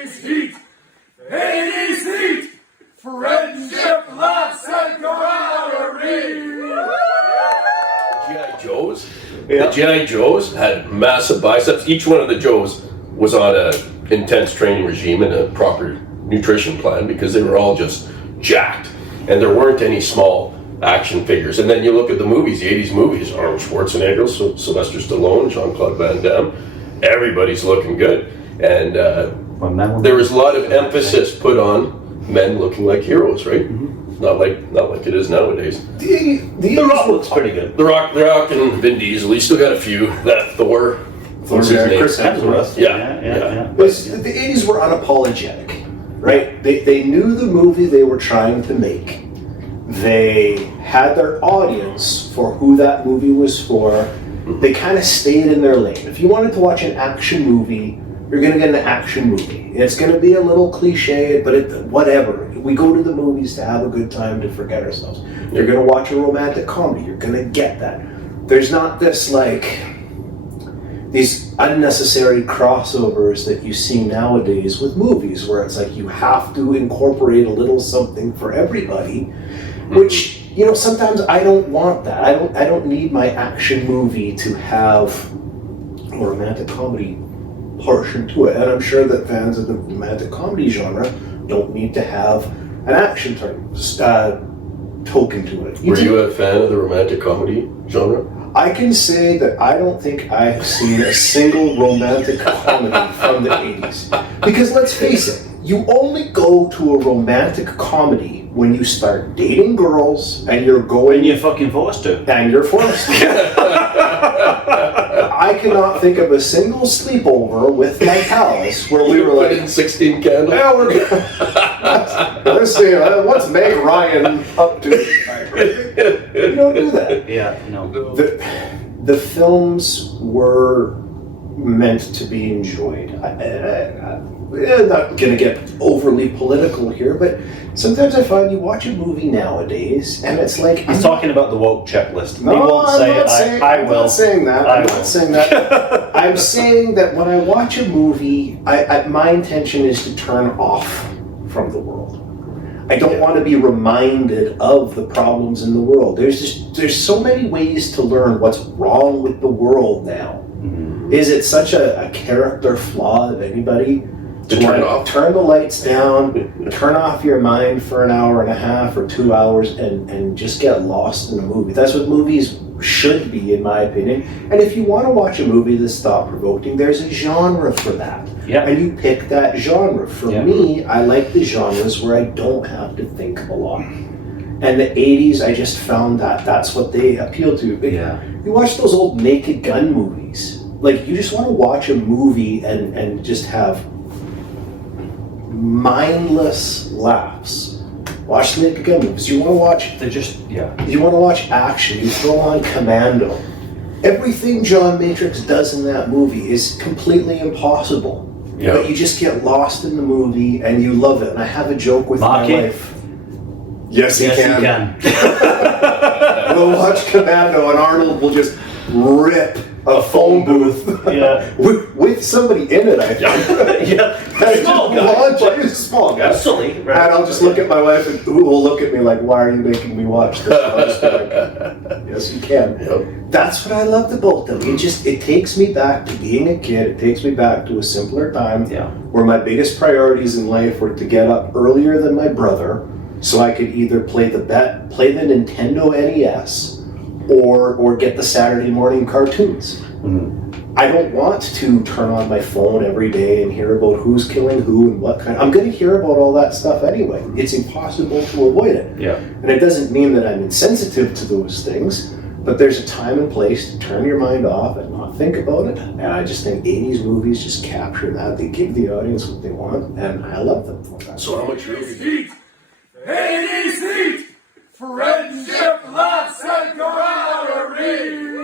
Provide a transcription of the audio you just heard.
80's heat. 80's heat. Friendship, laughs, and camaraderie. G.I. Joes. Yeah. The G.I. Joes had massive biceps. Each one of the Joes was on an intense training regime and a proper nutrition plan because they were all just jacked. And there weren't any small action figures. And then you look at the movies, the 80s movies, Arnold Schwarzenegger, Sylvester Stallone, Jean-Claude Van Damme. Everybody's looking good. And there was a lot of emphasis put on men looking like heroes, right? Mm-hmm. Not like it is nowadays. The Rock looks pretty good. The Rock and Vin Diesel. You still got a few. That Thor. What's his name? Chris Hemsworth. Yeah. But the 80s were unapologetic, right? They knew the movie they were trying to make. They had their audience for who that movie was for. They kind of stayed in their lane. If you wanted to watch an action movie, you're going to get an action movie. It's going to be a little cliche, but whatever. We go to the movies to have a good time, to forget ourselves. You're going to watch a romantic comedy. You're going to get that. There's not this, these unnecessary crossovers that you see nowadays with movies, where it's like you have to incorporate a little something for everybody, which, sometimes I don't want that. I don't need my action movie to have a romantic comedy portion to it, and I'm sure that fans of the romantic comedy genre don't need to have an action token to it. Were you a fan of the romantic comedy genre? I can say that I don't think I have seen a single romantic comedy from the 80s. Because let's face it, you only go to a romantic comedy when you start dating girls and you're going... And you're fucking forced to. And you're forced to. I cannot think of a single sleepover with my pals where we were like... in 16 candles? Yeah, let's see, what's Meg Ryan up to? You don't do that. Yeah, no. The films were meant to be enjoyed. I'm not going to get overly political here, but sometimes I find you watch a movie nowadays, and it's like... He's talking about the woke checklist. No, he won't say it. I will. I'm not saying that. I'm not saying that. I'm saying that when I watch a movie, my intention is to turn off from the world. I don't want to be reminded of the problems in the world. There's so many ways to learn what's wrong with the world now. Mm-hmm. Is it such a character flaw of anybody to turn the lights down, turn off your mind for an hour and a half or 2 hours, and just get lost in a movie? That's what movies should be, in my opinion. And if you want to watch a movie that's thought-provoking, there's a genre for that. Yeah. And you pick that genre. For me, I like the genres where I don't have to think a lot. And the 80s, I just found that that's what they appeal to. Yeah. You watch those old Naked Gun movies. Like, you just want to watch a movie and just have mindless laughs. Watch the Naked Gun movies. You want to watch... You want to watch action. You throw on Commando. Everything John Matrix does in that movie is completely impossible. Yeah. But you just get lost in the movie and you love it. And I have a joke with Marky? my wife. Yes, you can. We'll watch Commando and Arnold will just rip a phone booth with somebody in it, I think. Small guy. He's a small guy. Silly. Right. And I'll just look at my wife and who will look at me like, why are you making me watch this? I'll just be like, yes, you can. Yep. That's what I loved about them. It takes me back to being a kid. It takes me back to a simpler time where my biggest priorities in life were to get up earlier than my brother so I could either play the Nintendo NES or get the Saturday morning cartoons. Mm-hmm. I don't want to turn on my phone every day and hear about who's killing who and what kind. I'm going to hear about all that stuff anyway. It's impossible to avoid it. Yeah. And it doesn't mean that I'm insensitive to those things, but there's a time and place to turn your mind off and not think about it. And I just think 80s movies just capture that. They give the audience what they want, and I love them for that. So how much room? 80's heat! Friendship, laughs, and camaraderie!